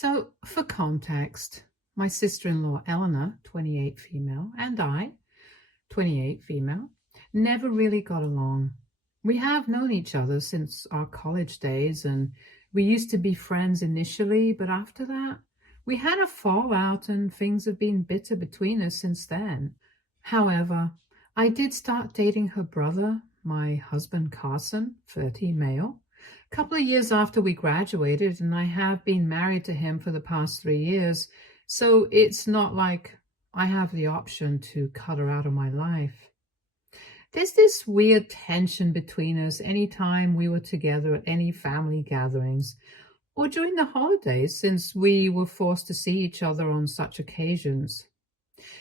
So, for context, my sister-in-law Eleanor, 28 female, and I, 28 female, never really got along. We have known each other since our college days, and we used to be friends initially, but after that, we had a fallout and things have been bitter between us since then. However, I did start dating her brother, my husband Carson, 30 male, a couple of years after we graduated, and I have been married to him for the past 3 years, so it's not like I have the option to cut her out of my life. There's this weird tension between us anytime we were together at any family gatherings or during the holidays, since we were forced to see each other on such occasions.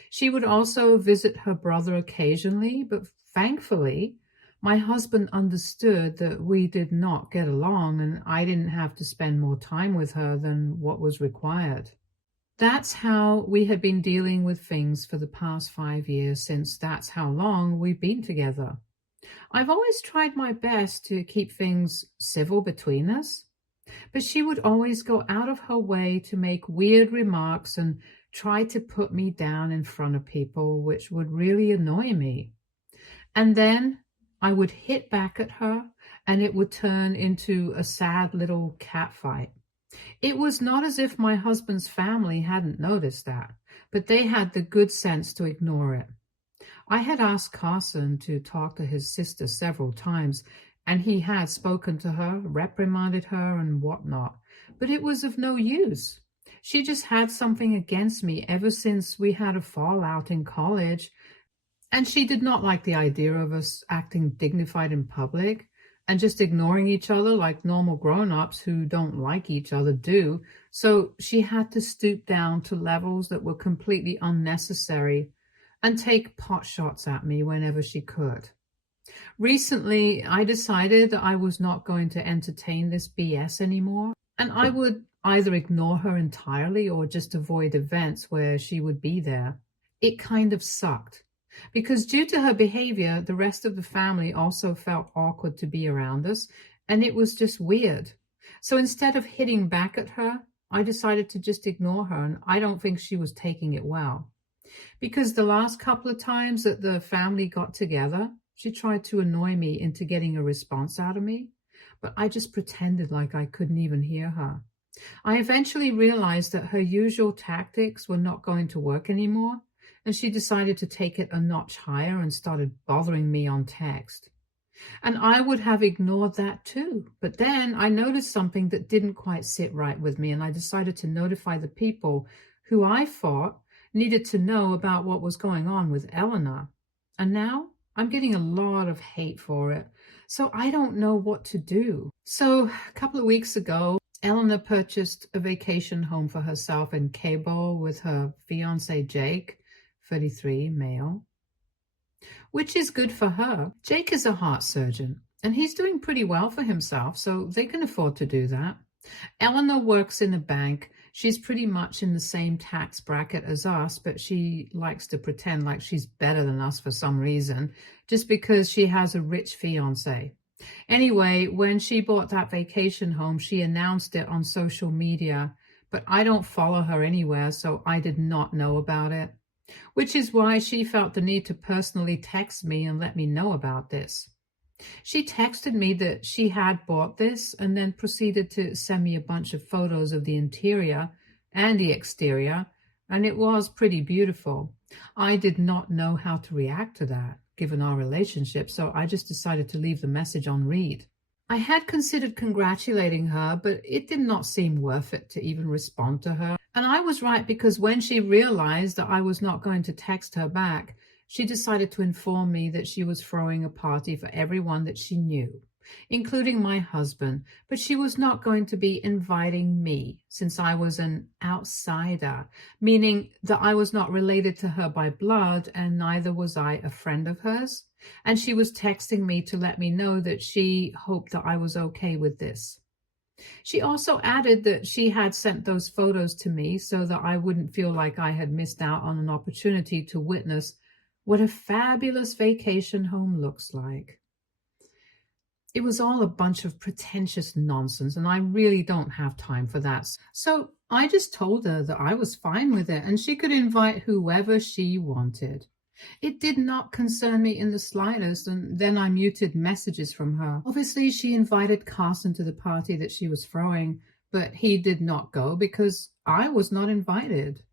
She would also visit her brother occasionally, but thankfully, my husband understood that we did not get along and I didn't have to spend more time with her than what was required. That's how we had been dealing with things for the past 5 years, since that's how long we've been together. I've always tried my best to keep things civil between us, but she would always go out of her way to make weird remarks and try to put me down in front of people, which would really annoy me. And then I would hit back at her, and it would turn into a sad little cat fight. It was not as if my husband's family hadn't noticed that, but they had the good sense to ignore it. I had asked Carson to talk to his sister several times, and he had spoken to her, reprimanded her, and whatnot, but it was of no use. She just had something against me ever since we had a fallout in college, and she did not like the idea of us acting dignified in public and just ignoring each other like normal grown-ups who don't like each other do. So she had to stoop down to levels that were completely unnecessary and take pot shots at me whenever she could. Recently, I decided I was not going to entertain this BS anymore, and I would either ignore her entirely or just avoid events where she would be there. It kind of sucked, because due to her behavior, the rest of the family also felt awkward to be around us, and it was just weird. So instead of hitting back at her, I decided to just ignore her, and I don't think she was taking it well. Because the last couple of times that the family got together, she tried to annoy me into getting a response out of me, but I just pretended like I couldn't even hear her. I eventually realized that her usual tactics were not going to work anymore, and she decided to take it a notch higher and started bothering me on text. And I would have ignored that too, but then I noticed something that didn't quite sit right with me, and I decided to notify the people who I thought needed to know about what was going on with Eleanor. And now I'm getting a lot of hate for it, so I don't know what to do. So a couple of weeks ago, Eleanor purchased a vacation home for herself in Cabo with her fiance Jake, 33 male, which is good for her. Jake is a heart surgeon, and he's doing pretty well for himself, so they can afford to do that. Eleanor works in a bank. She's pretty much in the same tax bracket as us, but she likes to pretend like she's better than us for some reason, just because she has a rich fiance. Anyway, when she bought that vacation home, she announced it on social media, but I don't follow her anywhere, so I did not know about it, which is why she felt the need to personally text me and let me know about this. She texted me that she had bought this and then proceeded to send me a bunch of photos of the interior and the exterior, and it was pretty beautiful. I did not know how to react to that, given our relationship, so I just decided to leave the message on read. I had considered congratulating her, but it did not seem worth it to even respond to her. And I was right, because when she realized that I was not going to text her back, she decided to inform me that she was throwing a party for everyone that she knew, including my husband, but she was not going to be inviting me since I was an outsider, meaning that I was not related to her by blood and neither was I a friend of hers. And she was texting me to let me know that she hoped that I was okay with this. She also added that she had sent those photos to me so that I wouldn't feel like I had missed out on an opportunity to witness what a fabulous vacation home looks like. It was all a bunch of pretentious nonsense, and I really don't have time for that. So I just told her that I was fine with it and she could invite whoever she wanted. It did not concern me in the slightest, and then I muted messages from her. Obviously, she invited Carson to the party that she was throwing, but he did not go because I was not invited.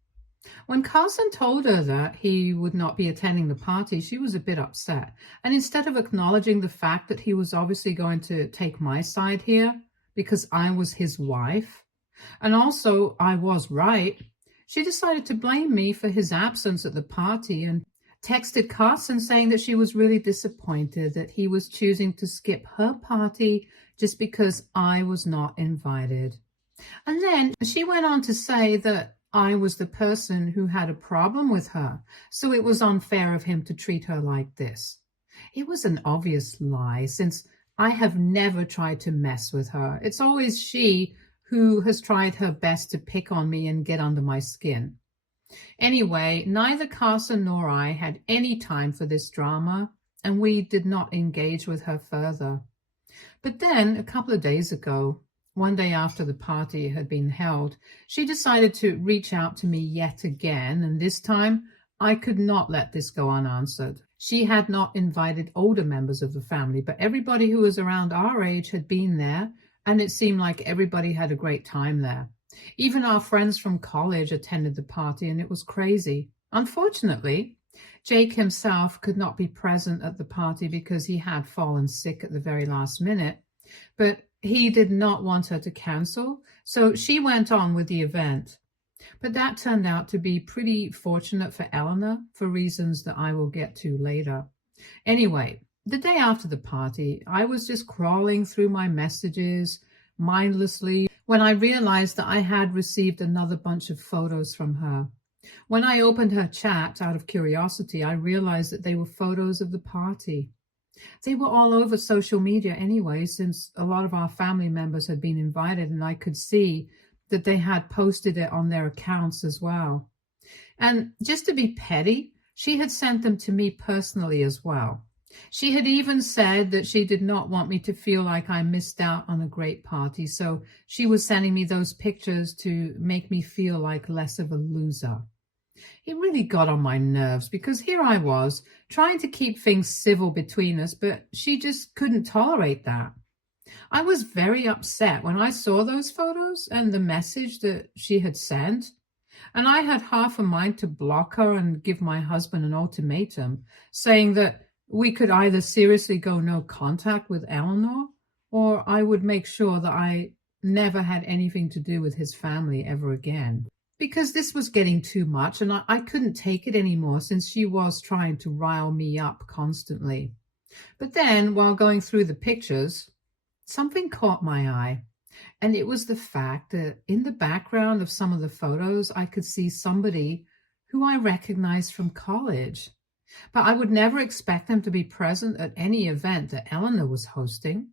When Carson told her that he would not be attending the party, she was a bit upset. And instead of acknowledging the fact that he was obviously going to take my side here because I was his wife, and also I was right, she decided to blame me for his absence at the party and texted Carson saying that she was really disappointed that he was choosing to skip her party just because I was not invited. And then she went on to say that I was the person who had a problem with her, so it was unfair of him to treat her like this. It was an obvious lie, since I have never tried to mess with her. It's always she who has tried her best to pick on me and get under my skin. Anyway, neither Carson nor I had any time for this drama, and we did not engage with her further. But then, a couple of days ago, one day after the party had been held, she decided to reach out to me yet again, and this time I could not let this go unanswered. She had not invited older members of the family, but everybody who was around our age had been there, and it seemed like everybody had a great time there. Even our friends from college attended the party, and it was crazy. Unfortunately, Jake himself could not be present at the party because he had fallen sick at the very last minute, but he did not want her to cancel, so she went on with the event. But that turned out to be pretty fortunate for Eleanor for reasons that I will get to later. Anyway, the day after the party, I was just crawling through my messages mindlessly when I realized that I had received another bunch of photos from her. When I opened her chat out of curiosity, I realized that they were photos of the party. They were all over social media anyway, since a lot of our family members had been invited, and I could see that they had posted it on their accounts as well. And just to be petty, she had sent them to me personally as well. She had even said that she did not want me to feel like I missed out on a great party, so she was sending me those pictures to make me feel like less of a loser. It really got on my nerves because here I was trying to keep things civil between us, but she just couldn't tolerate that. I was very upset when I saw those photos and the message that she had sent, and I had half a mind to block her and give my husband an ultimatum, saying that we could either seriously go no contact with Eleanor, or I would make sure that I never had anything to do with his family ever again. Because this was getting too much, and I couldn't take it anymore since she was trying to rile me up constantly. But then, while going through the pictures, something caught my eye, and it was the fact that in the background of some of the photos, I could see somebody who I recognized from college. But I would never expect them to be present at any event that Eleanor was hosting.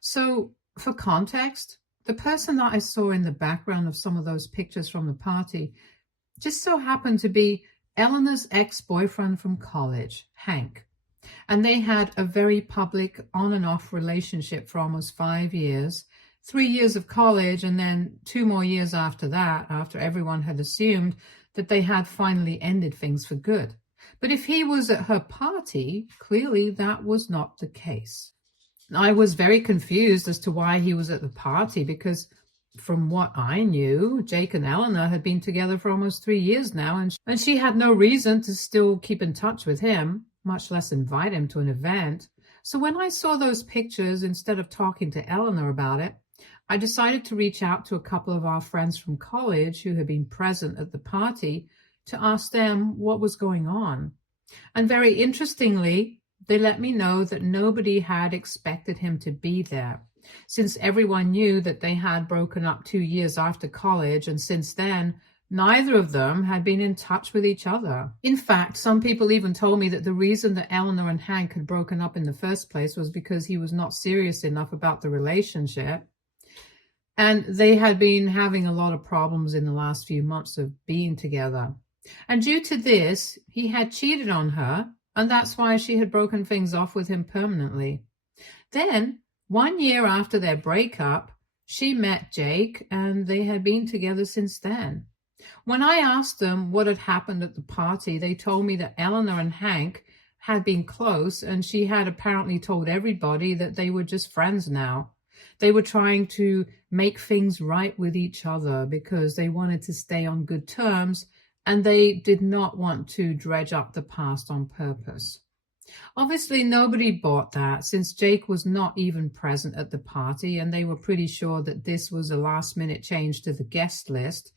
So, for context, the person that I saw in the background of some of those pictures from the party just so happened to be Eleanor's ex-boyfriend from college, Hank. And they had a very public on and off relationship for almost 5 years, 3 years of college, and then 2 more years after that, after everyone had assumed that they had finally ended things for good. But if he was at her party, clearly that was not the case. I was very confused as to why he was at the party because from what I knew, Jake and Eleanor had been together for almost 3 years now, and she had no reason to still keep in touch with him, much less invite him to an event. So when I saw those pictures, instead of talking to Eleanor about it, I decided to reach out to a couple of our friends from college who had been present at the party to ask them what was going on. And very interestingly, they let me know that nobody had expected him to be there, since everyone knew that they had broken up 2 years after college, and since then, neither of them had been in touch with each other. In fact, some people even told me that the reason that Eleanor and Hank had broken up in the first place was because he was not serious enough about the relationship, and they had been having a lot of problems in the last few months of being together. And due to this, he had cheated on her, and that's why she had broken things off with him permanently. Then, 1 year after their breakup, She met Jake and they had been together since then. When I asked them what had happened at the party, they told me that Eleanor and Hank had been close, and she had apparently told everybody that they were just friends now. They were trying to make things right with each other because they wanted to stay on good terms, and they did not want to dredge up the past on purpose. Obviously, nobody bought that since Jake was not even present at the party, and they were pretty sure that this was a last-minute change to the guest list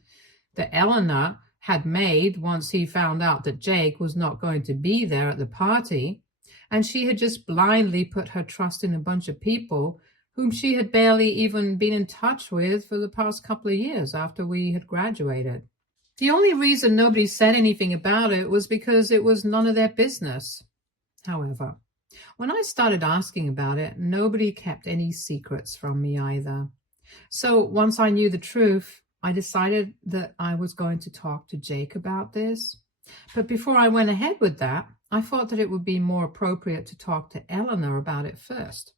that Eleanor had made once he found out that Jake was not going to be there at the party, and she had just blindly put her trust in a bunch of people whom she had barely even been in touch with for the past couple of years after we had graduated. The only reason nobody said anything about it was because it was none of their business. However, when I started asking about it, nobody kept any secrets from me either. So once I knew the truth, I decided that I was going to talk to Jake about this. But before I went ahead with that, I thought that it would be more appropriate to talk to Eleanor about it first.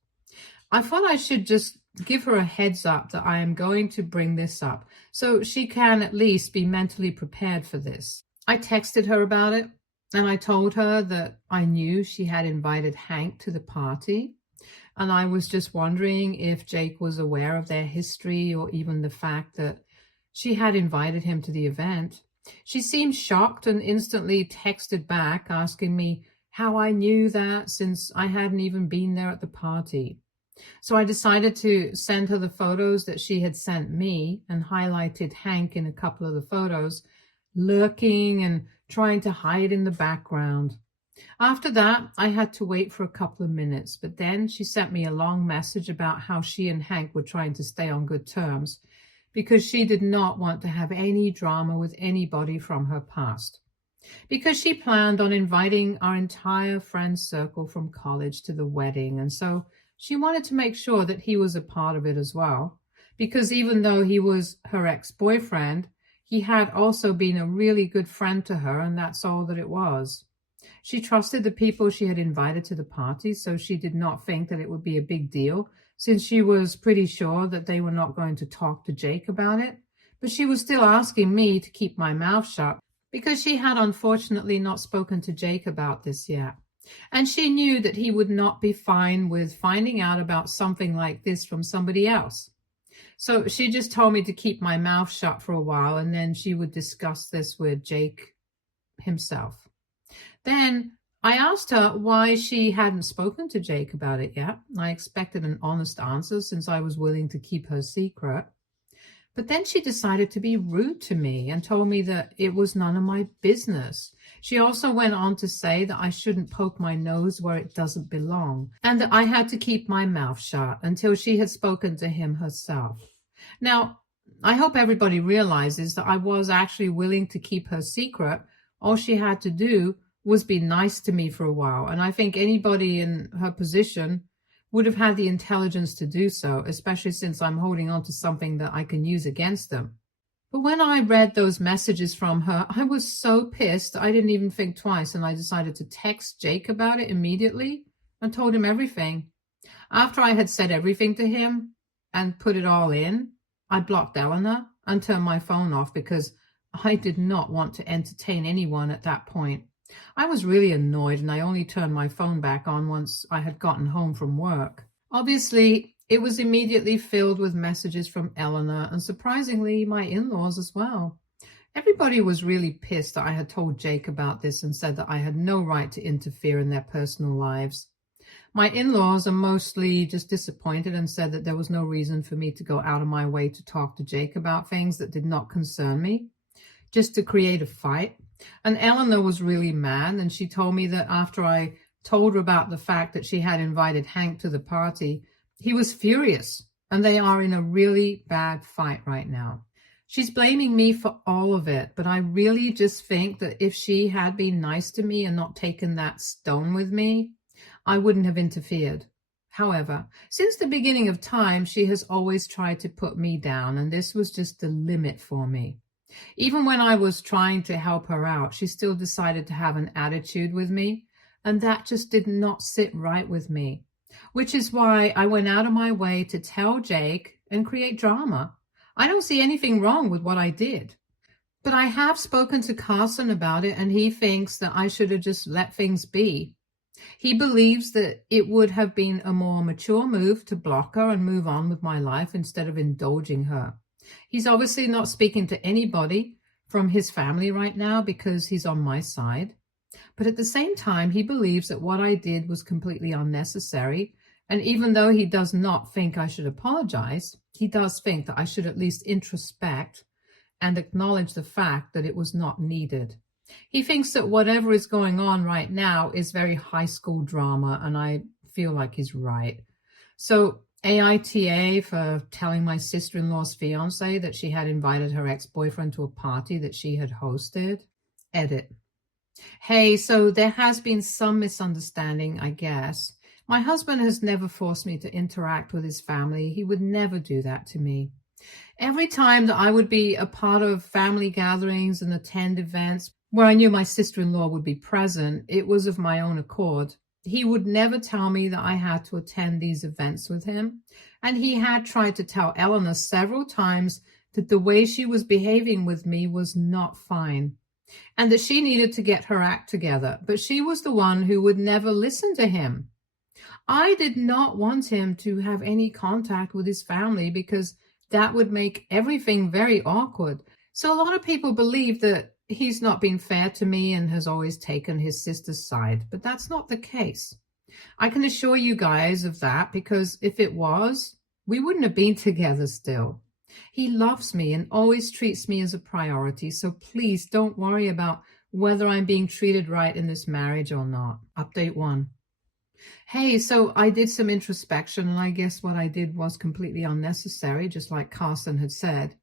I thought I should just give her a heads up that I am going to bring this up so she can at least be mentally prepared for this. I texted her about it, and I told her that I knew she had invited Hank to the party, and I was just wondering if Jake was aware of their history or even the fact that she had invited him to the event. She seemed shocked and instantly texted back asking me how I knew that since I hadn't even been there at the party. So I decided to send her the photos that she had sent me and highlighted Hank in a couple of the photos, lurking and trying to hide in the background. After that, I had to wait for a couple of minutes, but then she sent me a long message about how she and Hank were trying to stay on good terms because she did not want to have any drama with anybody from her past. Because she planned on inviting our entire friend circle from college to the wedding, and so she wanted to make sure that he was a part of it as well. Because even though he was her ex-boyfriend, he had also been a really good friend to her, and that's all that it was. She trusted the people she had invited to the party, so she did not think that it would be a big deal, since she was pretty sure that they were not going to talk to Jake about it. But she was still asking me to keep my mouth shut because she had unfortunately not spoken to Jake about this yet. And she knew that he would not be fine with finding out about something like this from somebody else. So she just told me to keep my mouth shut for a while, and then she would discuss this with Jake himself. Then I asked her why she hadn't spoken to Jake about it yet. I expected an honest answer since I was willing to keep her secret. But then she decided to be rude to me and told me that it was none of my business. She also went on to say that I shouldn't poke my nose where it doesn't belong, and that I had to keep my mouth shut until she had spoken to him herself. Now, I hope everybody realizes that I was actually willing to keep her secret. All she had to do was be nice to me for a while, and I think anybody in her position would have had the intelligence to do so, especially since I'm holding on to something that I can use against them. But when I read those messages from her, I was so pissed I didn't even think twice, and I decided to text Jake about it immediately and told him everything. After I had said everything to him and put it all in, I blocked Eleanor and turned my phone off because I did not want to entertain anyone at that point. I was really annoyed, and I only turned my phone back on once I had gotten home from work. Obviously, it was immediately filled with messages from Eleanor and surprisingly my in-laws as well. Everybody was really pissed that I had told Jake about this and said that I had no right to interfere in their personal lives. My in-laws are mostly just disappointed and said that there was no reason for me to go out of my way to talk to Jake about things that did not concern me, just to create a fight. And Eleanor was really mad, and she told me that after I told her about the fact that she had invited Hank to the party, he was furious, and they are in a really bad fight right now. She's blaming me for all of it, but I really just think that if she had been nice to me and not taken that stone with me, I wouldn't have interfered. However, since the beginning of time, she has always tried to put me down, and this was just the limit for me. Even when I was trying to help her out, she still decided to have an attitude with me, and that just did not sit right with me, which is why I went out of my way to tell Jake and create drama. I don't see anything wrong with what I did. But I have spoken to Carson about it, and he thinks that I should have just let things be. He believes that it would have been a more mature move to block her and move on with my life instead of indulging her. He's obviously not speaking to anybody from his family right now because he's on my side. But at the same time, he believes that what I did was completely unnecessary. And even though he does not think I should apologize, he does think that I should at least introspect and acknowledge the fact that it was not needed. He thinks that whatever is going on right now is very high school drama, and I feel like he's right. So AITA for telling my sister-in-law's fiance that she had invited her ex-boyfriend to a party that she had hosted. Edit. Hey, so there has been some misunderstanding, I guess. My husband has never forced me to interact with his family. He would never do that to me. Every time that I would be a part of family gatherings and attend events where I knew my sister-in-law would be present, it was of my own accord. He would never tell me that I had to attend these events with him. And he had tried to tell Eleanor several times that the way she was behaving with me was not fine and that she needed to get her act together. But she was the one who would never listen to him. I did not want him to have any contact with his family because that would make everything very awkward. So a lot of people believe that he's not been fair to me and has always taken his sister's side, but that's not the case. I can assure you guys of that, because if it was, we wouldn't have been together still. He loves me and always treats me as a priority, so please don't worry about whether I'm being treated right in this marriage or not. Update 1. Hey, so I did some introspection, and I guess what I did was completely unnecessary, just like Carson had said.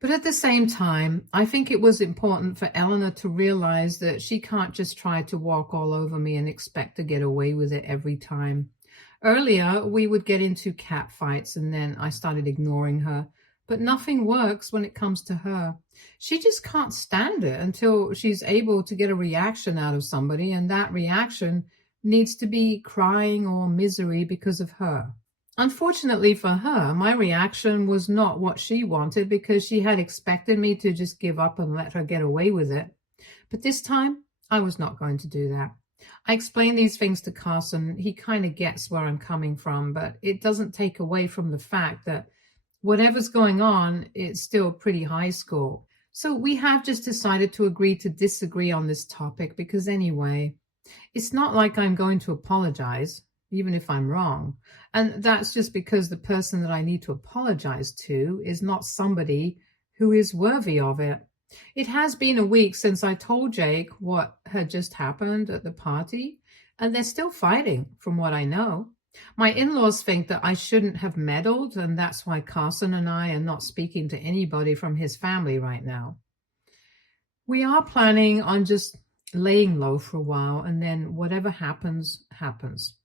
But at the same time, I think it was important for Eleanor to realize that she can't just try to walk all over me and expect to get away with it every time. Earlier, we would get into cat fights, and then I started ignoring her. But nothing works when it comes to her. She just can't stand it until she's able to get a reaction out of somebody, and that reaction needs to be crying or misery because of her. Unfortunately for her, my reaction was not what she wanted, because she had expected me to just give up and let her get away with it. But this time, I was not going to do that. I explained these things to Carson. He kind of gets where I'm coming from, but it doesn't take away from the fact that whatever's going on, it's still pretty high school. So we have just decided to agree to disagree on this topic, because anyway, it's not like I'm going to apologize, even if I'm wrong. And that's just because the person that I need to apologize to is not somebody who is worthy of it. It has been a week since I told Jake what had just happened at the party, and they're still fighting, from what I know. My in-laws think that I shouldn't have meddled, and that's why Carson and I are not speaking to anybody from his family right now. We are planning on just laying low for a while, and then whatever happens, happens.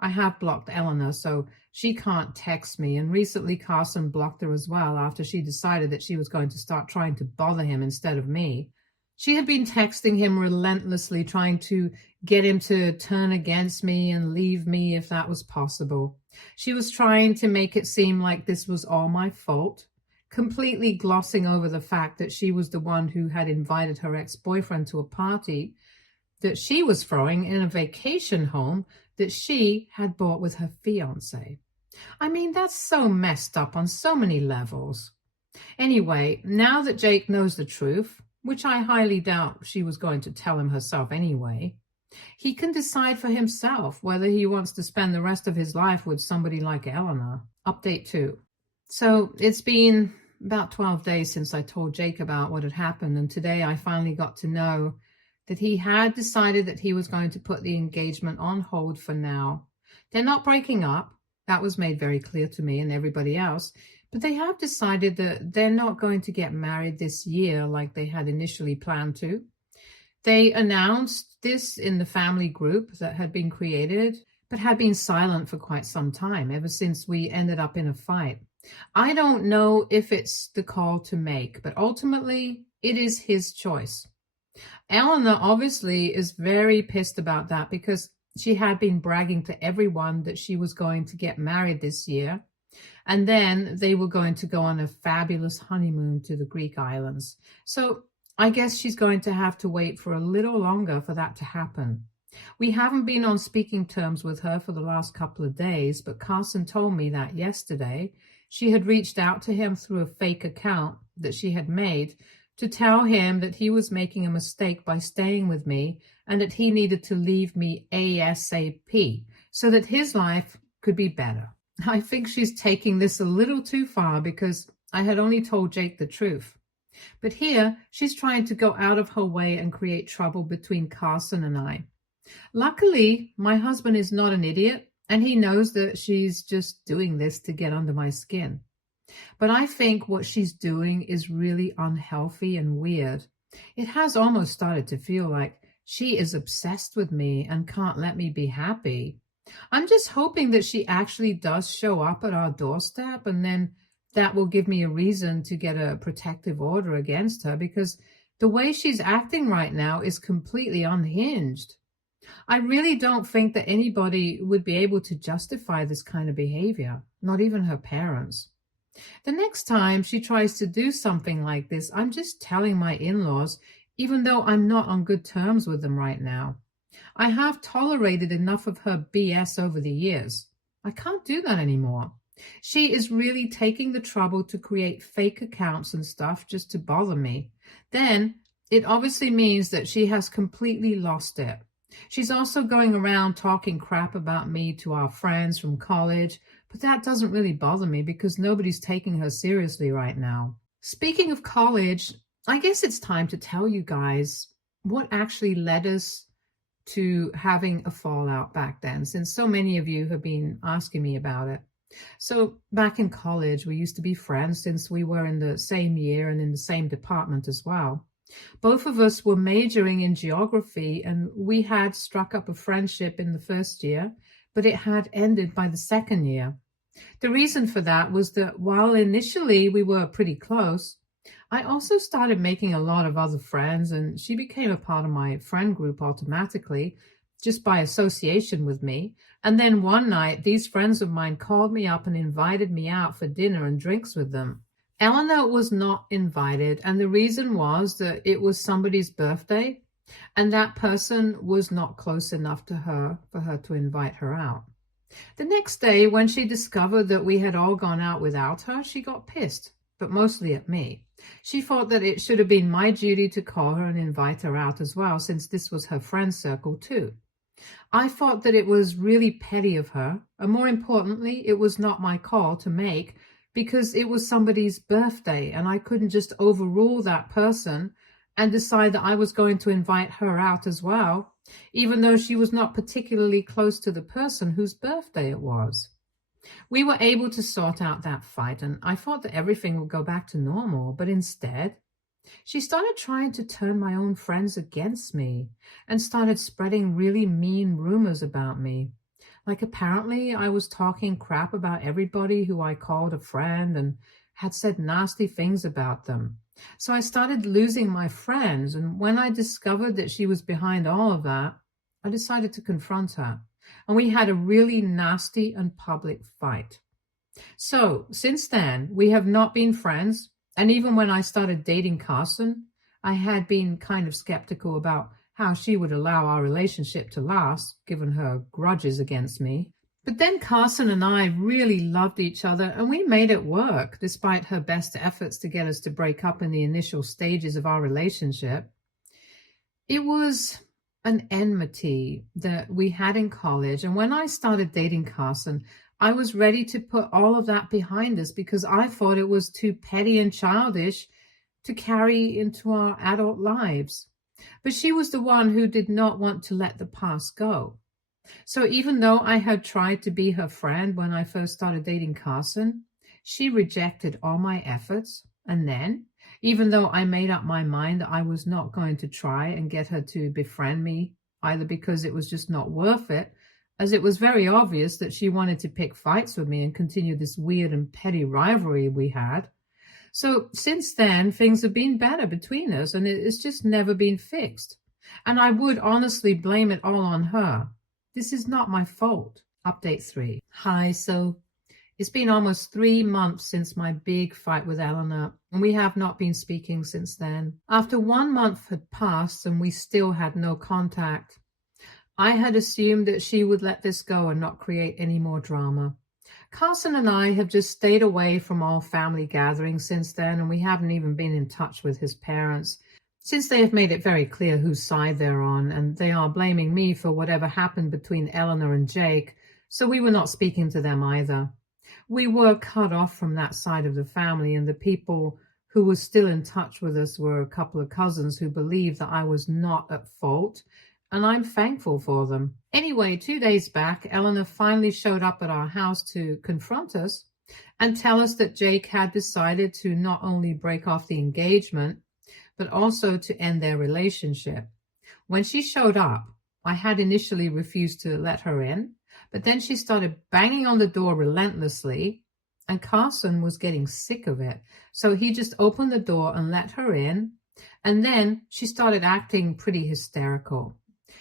I have blocked Eleanor, so she can't text me, and recently Carson blocked her as well after she decided that she was going to start trying to bother him instead of me. She had been texting him relentlessly, trying to get him to turn against me and leave me if that was possible. She was trying to make it seem like this was all my fault, completely glossing over the fact that she was the one who had invited her ex-boyfriend to a party that she was throwing in a vacation home that she had bought with her fiancé. I mean, that's so messed up on so many levels. Anyway, now that Jake knows the truth, which I highly doubt she was going to tell him herself anyway, he can decide for himself whether he wants to spend the rest of his life with somebody like Eleanor. Update 2. So it's been about 12 days since I told Jake about what had happened, and today I finally got to know that he had decided that he was going to put the engagement on hold for now. They're not breaking up. That was made very clear to me and everybody else. But they have decided that they're not going to get married this year like they had initially planned to. They announced this in the family group that had been created, but had been silent for quite some time, ever since we ended up in a fight. I don't know if it's the call to make, but ultimately it is his choice. Eleanor obviously is very pissed about that, because she had been bragging to everyone that she was going to get married this year. And then they were going to go on a fabulous honeymoon to the Greek islands. So I guess she's going to have to wait for a little longer for that to happen. We haven't been on speaking terms with her for the last couple of days, but Carson told me that yesterday she had reached out to him through a fake account that she had made to tell him that he was making a mistake by staying with me and that he needed to leave me ASAP so that his life could be better. I think she's taking this a little too far because I had only told Jake the truth. But here, she's trying to go out of her way and create trouble between Carson and I. Luckily, my husband is not an idiot, and he knows that she's just doing this to get under my skin. But I think what she's doing is really unhealthy and weird. It has almost started to feel like she is obsessed with me and can't let me be happy. I'm just hoping that she actually does show up at our doorstep, and then that will give me a reason to get a protective order against her, because the way she's acting right now is completely unhinged. I really don't think that anybody would be able to justify this kind of behavior, not even her parents. The next time she tries to do something like this, I'm just telling my in-laws, even though I'm not on good terms with them right now. I have tolerated enough of her BS over the years. I can't do that anymore. She is really taking the trouble to create fake accounts and stuff just to bother me. Then it obviously means that she has completely lost it. She's also going around talking crap about me to our friends from college, but that doesn't really bother me because nobody's taking her seriously right now. Speaking of college, I guess it's time to tell you guys what actually led us to having a fallout back then, since so many of you have been asking me about it. So back in college, we used to be friends since we were in the same year and in the same department as well. Both of us were majoring in geography, and we had struck up a friendship in the first year, but it had ended by the second year. The reason for that was that while initially we were pretty close, I also started making a lot of other friends, and she became a part of my friend group automatically, just by association with me. And then one night, these friends of mine called me up and invited me out for dinner and drinks with them. Eleanor was not invited, and the reason was that it was somebody's birthday, and that person was not close enough to her for her to invite her out. The next day, when she discovered that we had all gone out without her, she got pissed, but mostly at me. She thought that it should have been my duty to call her and invite her out as well, since this was her friend circle too. I thought that it was really petty of her, and more importantly, it was not my call to make, because it was somebody's birthday and I couldn't just overrule that person and decide that I was going to invite her out as well, even though she was not particularly close to the person whose birthday it was. We were able to sort out that fight, and I thought that everything would go back to normal, but instead, she started trying to turn my own friends against me and started spreading really mean rumors about me. Like, apparently I was talking crap about everybody who I called a friend and had said nasty things about them. So I started losing my friends, and when I discovered that she was behind all of that, I decided to confront her. And we had a really nasty and public fight. So since then, we have not been friends. And even when I started dating Carson, I had been kind of skeptical about how she would allow our relationship to last, given her grudges against me. But then Carson and I really loved each other, and we made it work, despite her best efforts to get us to break up in the initial stages of our relationship. It was an enmity that we had in college, and when I started dating Carson, I was ready to put all of that behind us because I thought it was too petty and childish to carry into our adult lives. But she was the one who did not want to let the past go. So even though I had tried to be her friend when I first started dating Carson, she rejected all my efforts. And then, even though I made up my mind that I was not going to try and get her to befriend me, either because it was just not worth it, as it was very obvious that she wanted to pick fights with me and continue this weird and petty rivalry we had. So since then, things have been better between us, and it's just never been fixed. And I would honestly blame it all on her. This is not my fault. Update 3. Hi, so It's been almost 3 months since my big fight with Eleanor, and we have not been speaking since then. After 1 month had passed and we still had no contact, I had assumed that she would let this go and not create any more drama. Carson and I have just stayed away from all family gatherings since then, and we haven't even been in touch with his parents, since they have made it very clear whose side they're on, and they are blaming me for whatever happened between Eleanor and Jake, so we were not speaking to them either. We were cut off from that side of the family, and the people who were still in touch with us were a couple of cousins who believed that I was not at fault, and I'm thankful for them. Anyway, 2 days back, Eleanor finally showed up at our house to confront us and tell us that Jake had decided to not only break off the engagement, but also to end their relationship. When she showed up, I had initially refused to let her in, but then she started banging on the door relentlessly, and Carson was getting sick of it. So he just opened the door and let her in, and then she started acting pretty hysterical.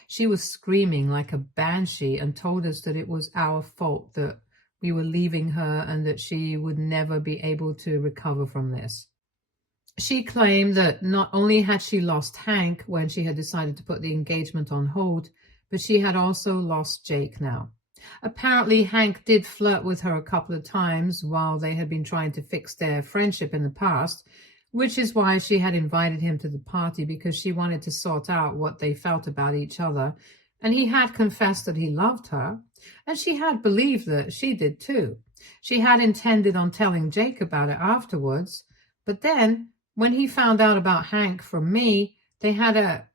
She was screaming like a banshee and told us that it was our fault that we were leaving her and that she would never be able to recover from this. She claimed that not only had she lost Hank when she had decided to put the engagement on hold, but she had also lost Jake now. Apparently, Hank did flirt with her a couple of times while they had been trying to fix their friendship in the past, which is why she had invited him to the party, because she wanted to sort out what they felt about each other. And he had confessed that he loved her, and she had believed that she did too. She had intended on telling Jake about it afterwards, but then when he found out about Hank from me, they had a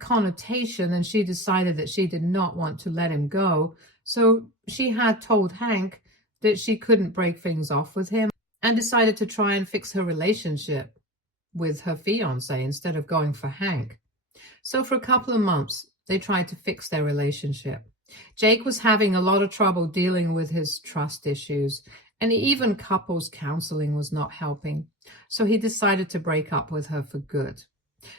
connotation, and she decided that she did not want to let him go. So she had told Hank that she couldn't break things off with him and decided to try and fix her relationship with her fiancé instead of going for Hank. So for a couple of months, they tried to fix their relationship. Jake was having a lot of trouble dealing with his trust issues, and even couples counseling was not helping. So he decided to break up with her for good.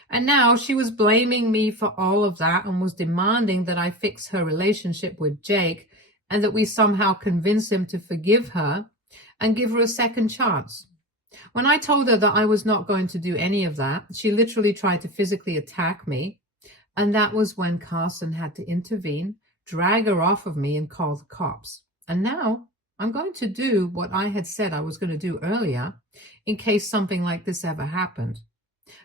And now she was blaming me for all of that and was demanding that I fix her relationship with Jake and that we somehow convince him to forgive her and give her a second chance. When I told her that I was not going to do any of that, she literally tried to physically attack me. And that was when Carson had to intervene, drag her off of me, and call the cops. And now I'm going to do what I had said I was going to do earlier in case something like this ever happened.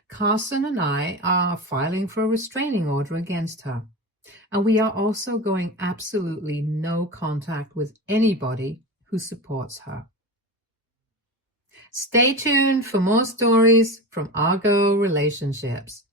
Carson and I are filing for a restraining order against her. And we are also going absolutely no contact with anybody who supports her. Stay tuned for more stories from Argo Relationships.